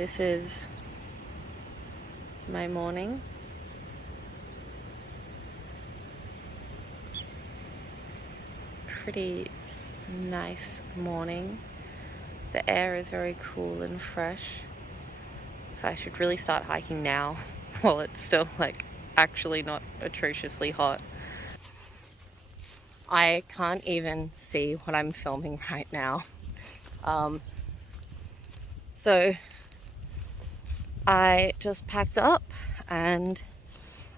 this is my morning. Pretty nice morning. The air is very cool and fresh. So I should really start hiking now while it's still like actually not atrociously hot. I can't even see what I'm filming right now. So I just packed up and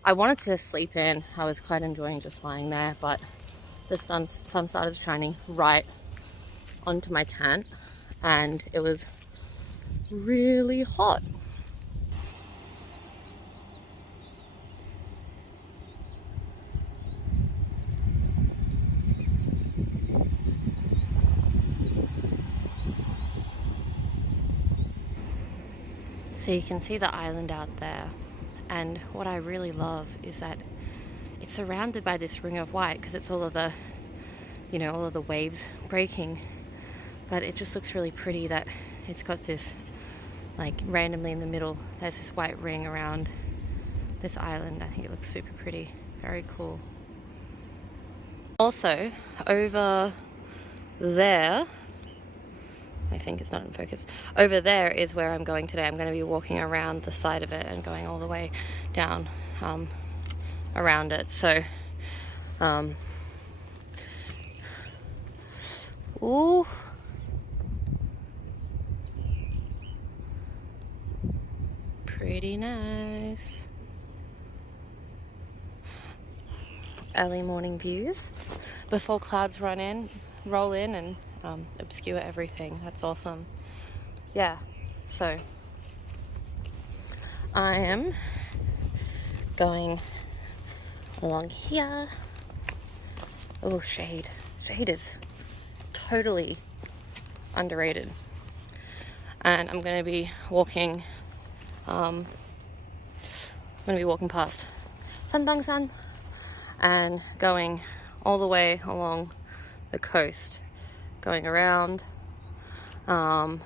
I wanted to sleep in. I was quite enjoying just lying there, but the sun started shining right onto my tent and it was really hot. So you can see the island out there, and what I really love is that it's surrounded by this ring of white because it's all of the, all of the waves breaking, but it just looks really pretty that it's got this, like randomly in the middle, there's this white ring around this island. I think it looks super pretty, very cool. Also, over there, my finger's not in focus. Over there is where I'm going today. I'm going to be walking around the side of it and going all the way down around it. So, ooh, pretty nice. Early morning views before clouds roll in and obscure everything. That's awesome. Yeah, so I am going along here. Oh, shade is totally underrated, and I'm going to be walking past Sanbangsan and going all the way along the coast, going around, going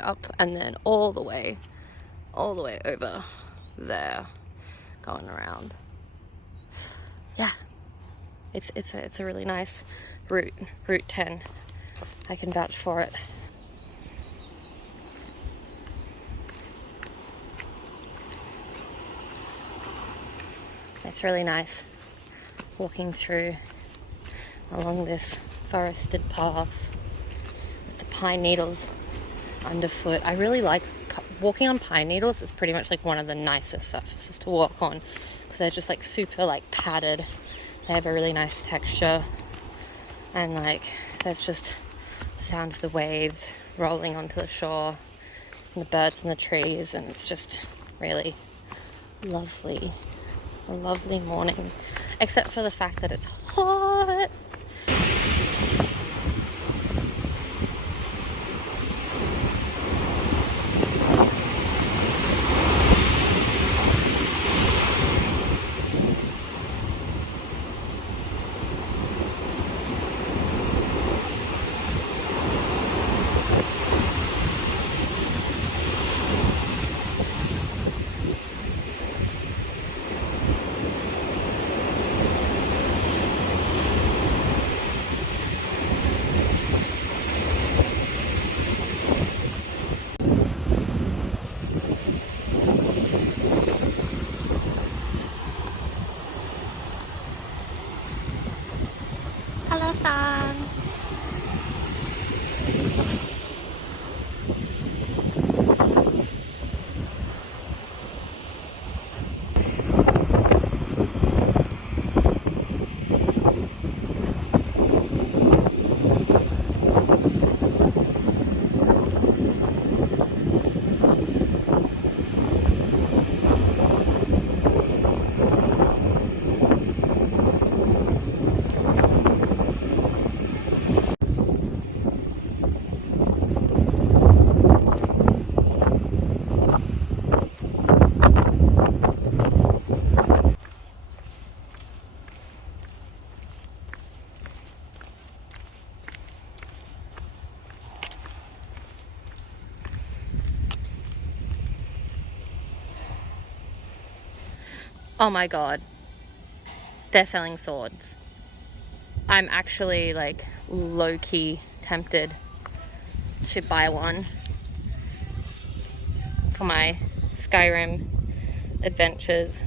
up and then all the way over there, going around. Yeah, it's a really nice route 10. I can vouch for it. It's really nice walking through along this forested path with the pine needles underfoot. I really like walking on pine needles. It's pretty much like one of the nicest surfaces to walk on because they're just like super like padded. They have a really nice texture, and like there's just the sound of the waves rolling onto the shore and the birds in the trees, and it's just really lovely. A lovely morning, except for the fact that it's hot. Hello-san. Oh my god, they're selling swords. I'm actually like low-key tempted to buy one for my Skyrim adventures.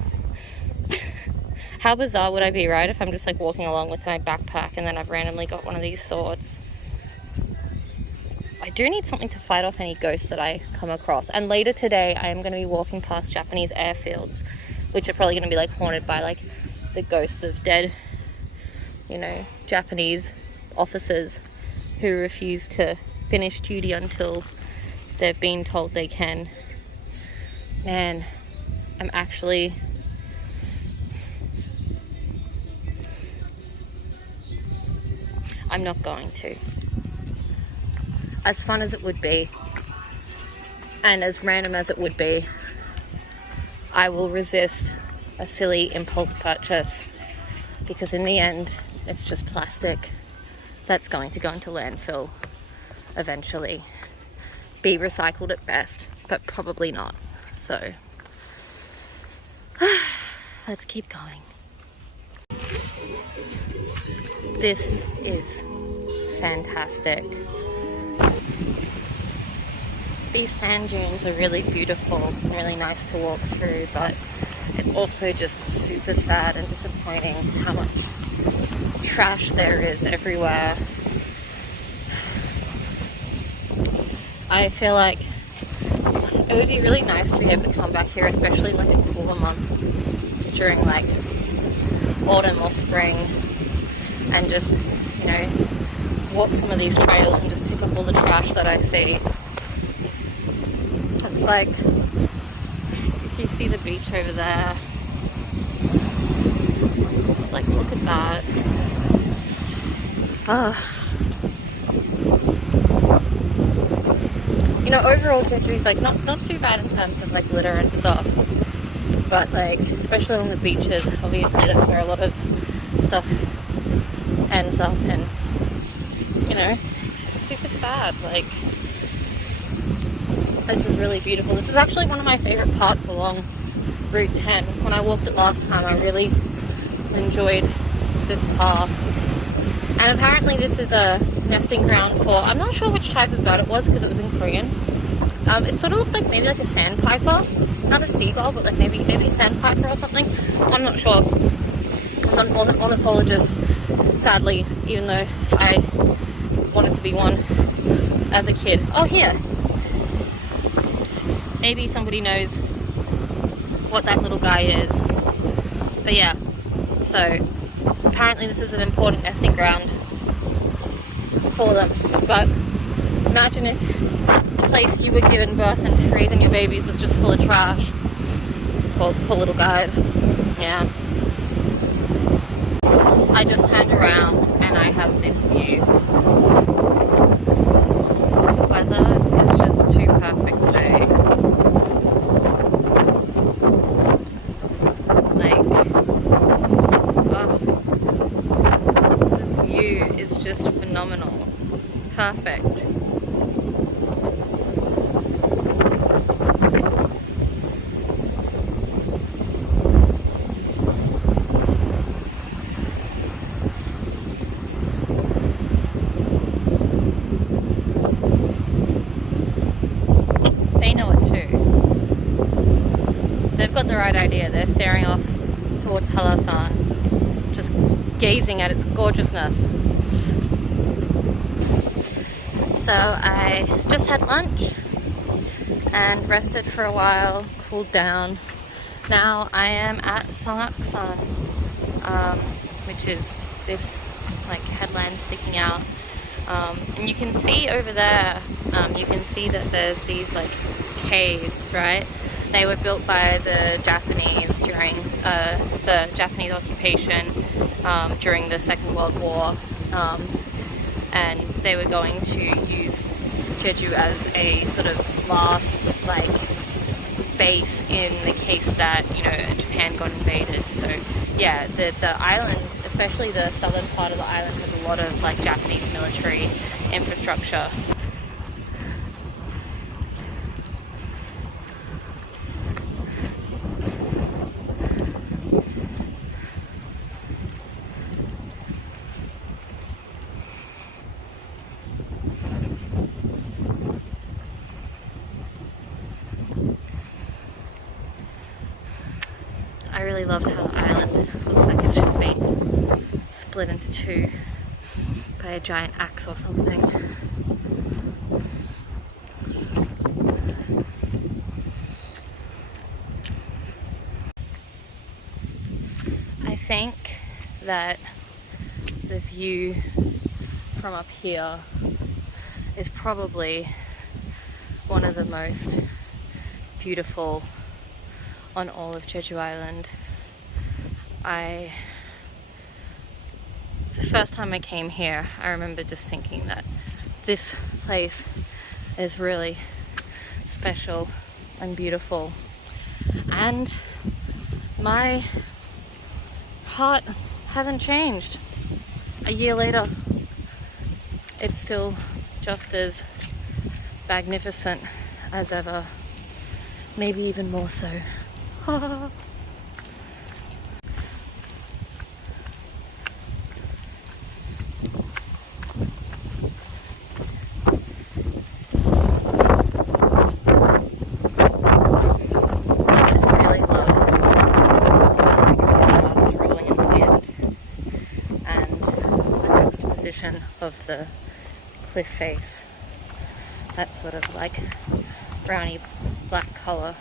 How bizarre would I be, right, if I'm just like walking along with my backpack and then I've randomly got one of these swords. I do need something to fight off any ghosts that I come across. And later today I am going to be walking past Japanese airfields, which are probably going to be like haunted by like the ghosts of dead, you know, Japanese officers who refuse to finish duty until they've been told they can. Man, I'm not going to. As fun as it would be, and as random as it would be, I will resist a silly impulse purchase, because in the end, it's just plastic that's going to go into landfill eventually. Be recycled at best, but probably not. So, let's keep going. This is fantastic. These sand dunes are really beautiful and really nice to walk through, but it's also just super sad and disappointing how much trash there is everywhere. I feel like it would be really nice to be able to come back here, especially like a cooler month during like autumn or spring, and just, you know, walk some of these trails and just pick up all the trash that I see. It's like, if you see the beach over there, just like look at that. You know, overall Jeju is like not too bad in terms of like litter and stuff, but like especially on the beaches, obviously that's where a lot of stuff ends up, and you know, it's super sad. Like, this is really beautiful. This is actually one of my favorite parts along Route 10. When I walked it last time, I really enjoyed this path. And apparently this is a nesting ground for, I'm not sure which type of bird it was because it was in Korean. It sort of looked like maybe like a sandpiper, not a seagull, but like maybe a sandpiper or something. I'm not sure. I'm not an ornithologist, sadly, even though I wanted to be one as a kid. Oh, here. Maybe somebody knows what that little guy is. But yeah, so apparently this is an important nesting ground for them. But imagine if the place you were given birth and raising your babies was just full of trash. Poor little guys. Yeah. I just turned around and I have this view. The weather is just too perfect today. Is just phenomenal. Perfect. They know it too. They've got the right idea. They're staring off towards Halasan, just gazing at its gorgeousness. So I just had lunch and rested for a while, cooled down. Now I am at Songaksan, which is this like headland sticking out. And you can see over there, you can see that there's these like caves, right? They were built by the Japanese during the Japanese occupation during the Second World War. And they were going to use Jeju as a sort of last like base in the case that, you know, Japan got invaded. So yeah, the island, especially the southern part of the island, has a lot of like Japanese military infrastructure. really loved how the island looks like it's just been split into two by a giant axe or something. I think that the view from up here is probably one of the most beautiful on all of Jeju Island. The first time I came here, I remember just thinking that this place is really special and beautiful, and my heart hasn't changed. A year later, it's still just as magnificent as ever, maybe even more so. Of the cliff face, that sort of like browny black color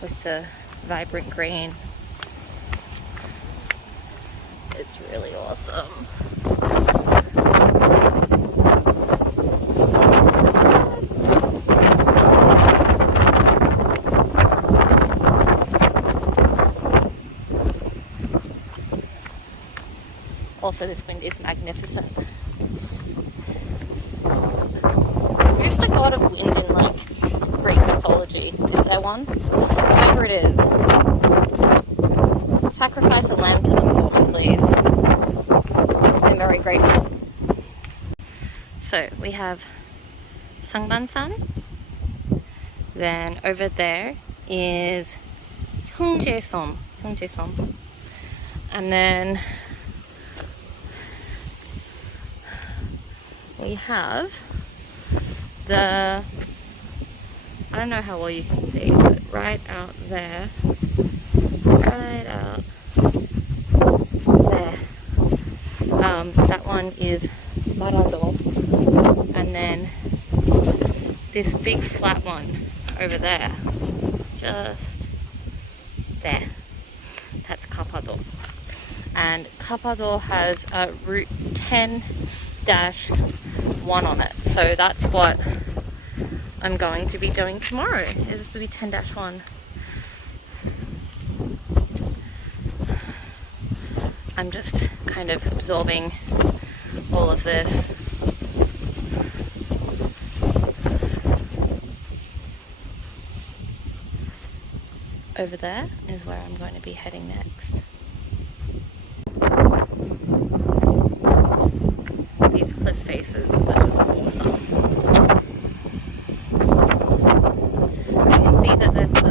with the vibrant green. It's really awesome. Also, this wind is magnificent. Who's the god of wind in like Greek mythology? Is there one? Whoever it is, sacrifice a lamb to them for me, please. I'm very grateful. So we have Sangban-san. Then over there is Hyungjae-som. And then we have I don't know how well you can see, but right out there, that one is Marado, and then this big flat one over there, just there, that's Kapado. And Kapado has a Route 10-1 on it, so that's what I'm going to be doing tomorrow, is Route 10-1. I'm just kind of absorbing all of this. Over there is where I'm going to be heading next. These cliff faces are just awesome. You can see that there's the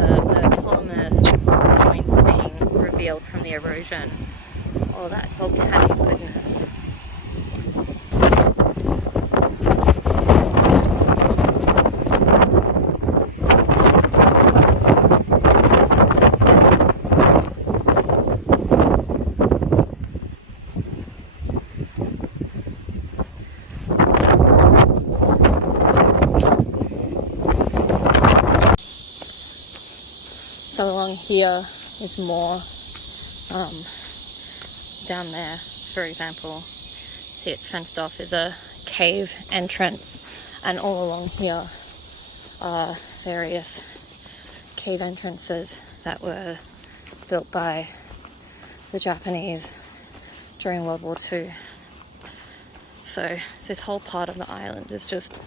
columnar joints being revealed from the erosion. All that volcanic goodness. So along here is more down there, for example, see it's fenced off, is a cave entrance, and all along here are various cave entrances that were built by the Japanese during World War II. So this whole part of the island is just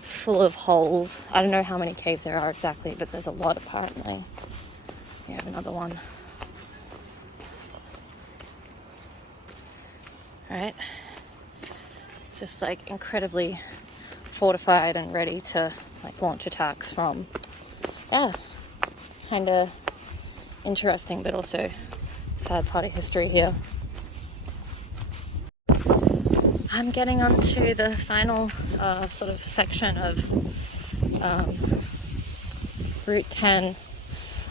full of holes. I don't know how many caves there are exactly, but there's a lot apparently. We have another one. Right? Just like incredibly fortified and ready to like launch attacks from. Yeah, kind of interesting, but also sad part of history here. I'm getting onto the final sort of section of Route 10.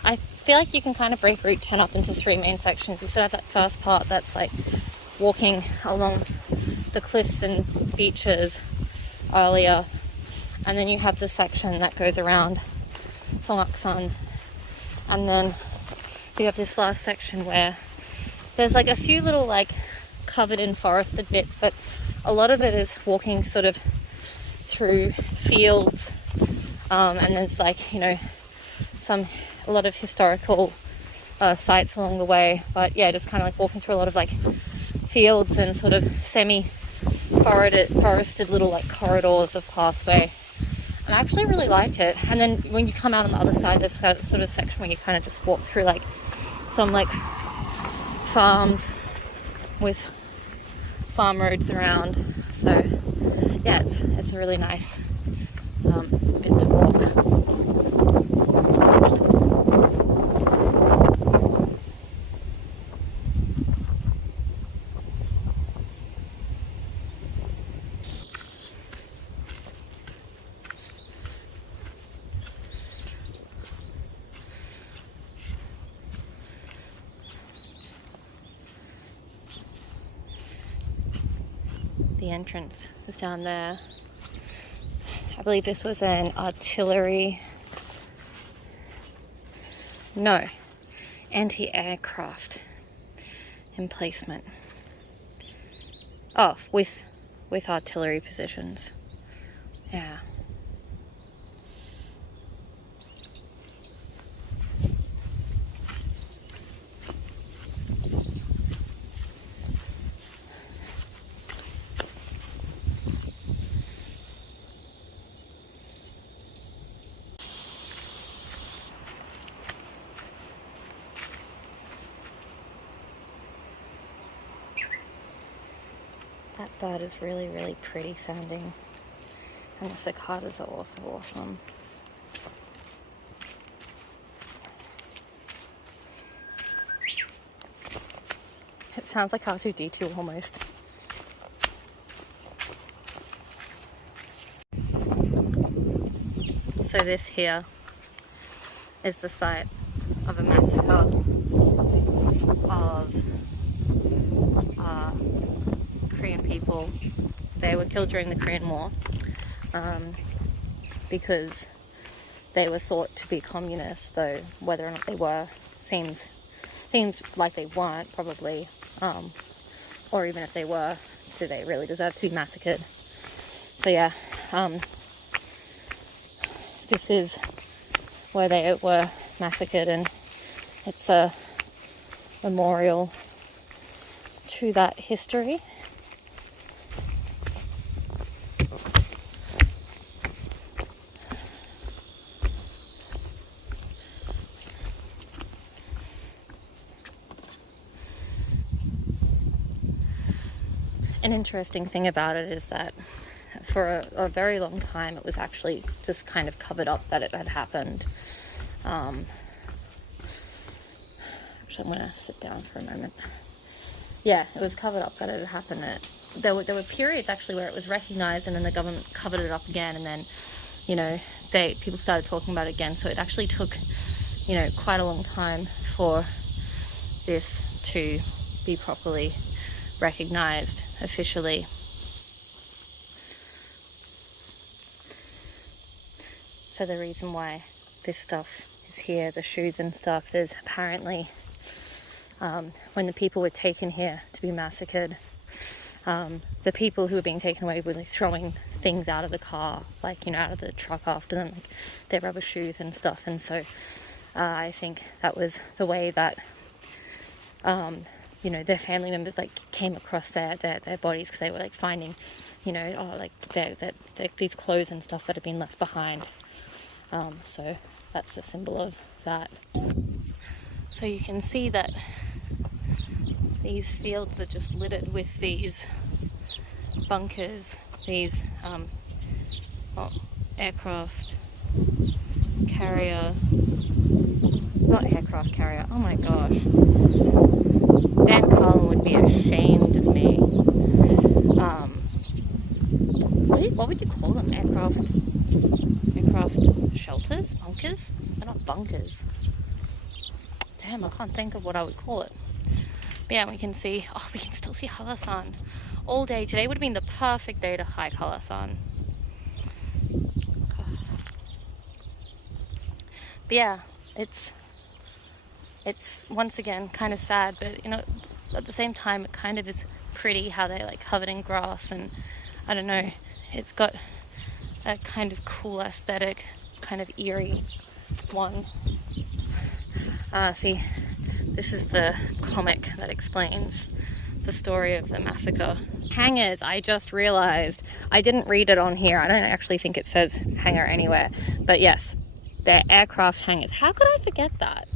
I feel like you can kind of break Route 10 up into 3 main sections. You still have that first part that's like walking along the cliffs and beaches earlier, and then you have the section that goes around Songaksan, and then you have this last section where there's like a few little like covered in forested bits, but a lot of it is walking sort of through fields, and there's like, you know, a lot of historical sites along the way. But yeah, just kind of like walking through a lot of like fields and sort of forested little like corridors of pathway. And I actually really like it. And then when you come out on the other side, there's sort of section where you kind of just walk through like some like farms with farm roads around. So yeah, it's a really nice bit to walk. The entrance is down there. I believe this was an anti-aircraft emplacement. Oh, with artillery positions. Yeah. That bird is really, really pretty sounding. And the cicadas are also awesome. It sounds like R2-D2 almost. So this here is the site of a massacre of Korean people. They were killed during the Korean War because they were thought to be communists, though whether or not they were seems like they weren't, probably, or even if they were, do they really deserve to be massacred? So yeah, this is where they were massacred, and it's a memorial to that history. An interesting thing about it is that for a very long time it was actually just kind of covered up that it had happened. Actually, I'm going to sit down for a moment. Yeah, it was covered up that it had happened. There were periods actually where it was recognised, and then the government covered it up again, and then, you know, people started talking about it again. So it actually took, you know, quite a long time for this to be properly recognised officially. So the reason why this stuff is here, the shoes and stuff, is apparently when the people were taken here to be massacred, the people who were being taken away were like throwing things out of the car, like, you know, out of the truck after them, like their rubber shoes and stuff. And so I think that was the way that you know, their family members like came across their bodies, because they were like finding, you know, like these clothes and stuff that had been left behind. So that's a symbol of that. So you can see that these fields are just littered with these bunkers, these aircraft carrier, not aircraft carrier, oh my gosh. Dan Carlin would be ashamed of me. What would you call them? Aircraft shelters? Bunkers? They're not bunkers. damn, I can't think of what I would call it. But yeah, we can see, oh, we can still see Halasan all day. Today would have been the perfect day to hike Halasan. But yeah, it's once again kind of sad, but you know, at the same time it kind of is pretty how they like covered in grass, and I don't know, it's got a kind of cool aesthetic, kind of eerie one. See, this is the comic that explains the story of the massacre. Hangars, I just realized I didn't read it on here. I don't actually think it says hangar anywhere, but yes, they're aircraft hangars. How could I forget that?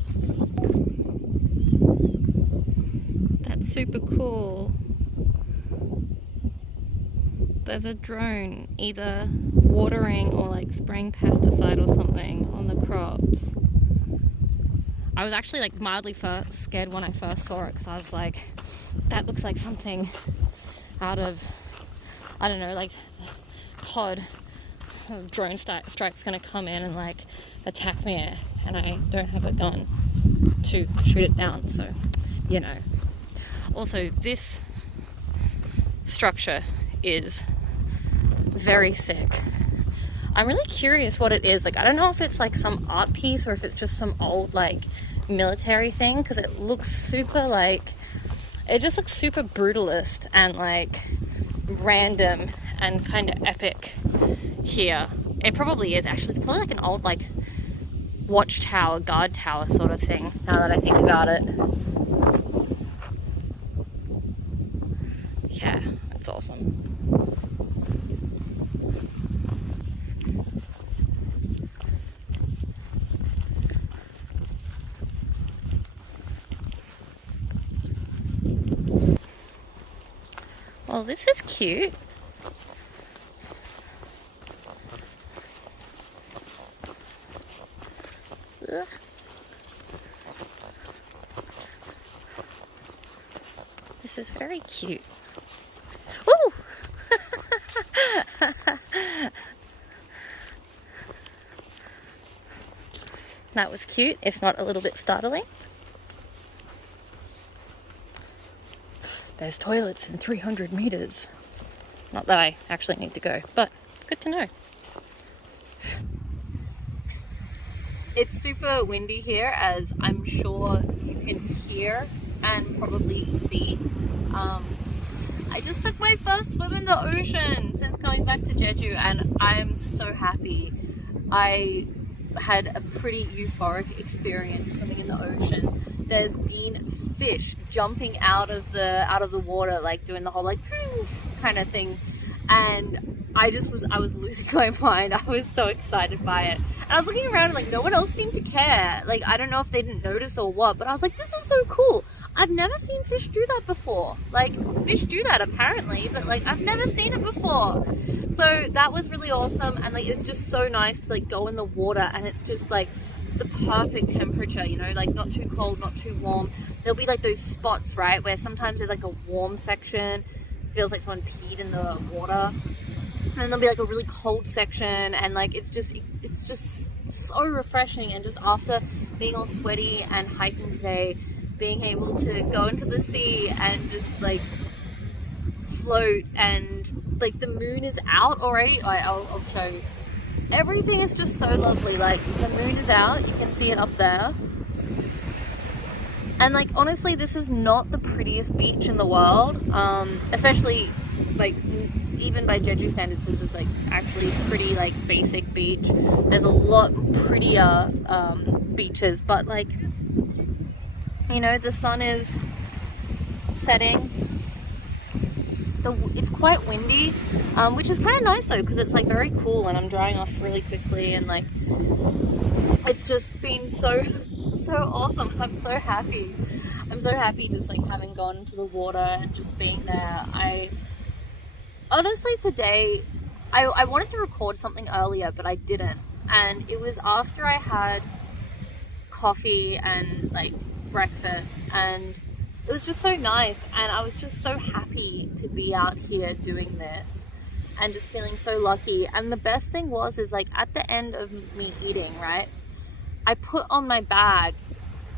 That's super cool. There's a drone either watering or like spraying pesticide or something on the crops. I was actually like mildly scared when I first saw it, because I was like, that looks like something out of, I don't know, like COD. A drone strike's gonna come in and like attack me, and I don't have a gun to shoot it down, so you know. Also, this structure is very sick. I'm really curious what it is. Like, I don't know if it's like some art piece or if it's just some old like military thing, because it looks super like, it just looks super brutalist and like random and kind of epic here. It probably is actually. It's probably like an old like watchtower, guard tower sort of thing, now that I think about it. Yeah, it's awesome. Well, this is cute. Ugh. This is very cute. Ooh! That was cute, if not a little bit startling. There's toilets in 300 meters. Not that I actually need to go, but good to know. It's super windy here, as I'm sure you can hear and probably see. I just took my first swim in the ocean since coming back to Jeju, and I'm so happy. I had a pretty euphoric experience swimming in the ocean. There's been fish jumping out of the water, like doing the whole like kind of thing, and I was losing my mind. I was so excited by it, and I was looking around and like no one else seemed to care. Like, I don't know if they didn't notice or what, but I was like, this is so cool. I've never seen fish do that before. Like, fish do that apparently, but like I've never seen it before. So that was really awesome, and like it's just so nice to like go in the water, and it's just like the perfect temperature, you know, like not too cold, not too warm. There'll be like those spots, right, where sometimes there's like a warm section, feels like someone peed in the water, and then there'll be like a really cold section, and like it's just so refreshing. And just after being all sweaty and hiking today, being able to go into the sea and just like float, and like the moon is out already. I'll show you. Everything is just so lovely. Like, the moon is out, you can see it up there, and like honestly, this is not the prettiest beach in the world, especially like even by Jeju standards. This is like actually pretty like basic beach. There's a lot prettier beaches, but like, you know, the sun is setting. It's quite windy, which is kind of nice though, because it's like very cool, and I'm drying off really quickly, and like it's just been so awesome. I'm so happy just like having gone into the water and just being there. I honestly today I wanted to record something earlier, but I didn't, and it was after I had coffee and like breakfast, and it was just so nice, and I was just so happy to be out here doing this and just feeling so lucky. And the best thing is like at the end of me eating, right, I put on my bag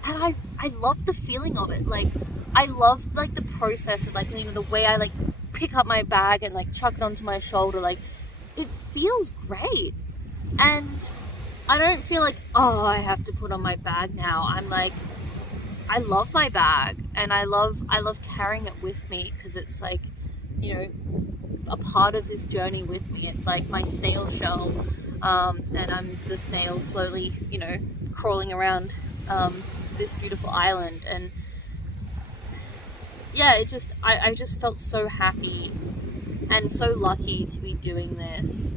and I I love the feeling of it. Like, I love like the process of like, you know, the way I like pick up my bag and like chuck it onto my shoulder. Like, it feels great. And I don't feel like, oh, I have to put on my bag now. I'm like, I love my bag, and I love carrying it with me, because it's like, you know, a part of this journey with me. It's like my snail shell, and I'm the snail slowly, you know, crawling around this beautiful island. And yeah, I just felt so happy and so lucky to be doing this.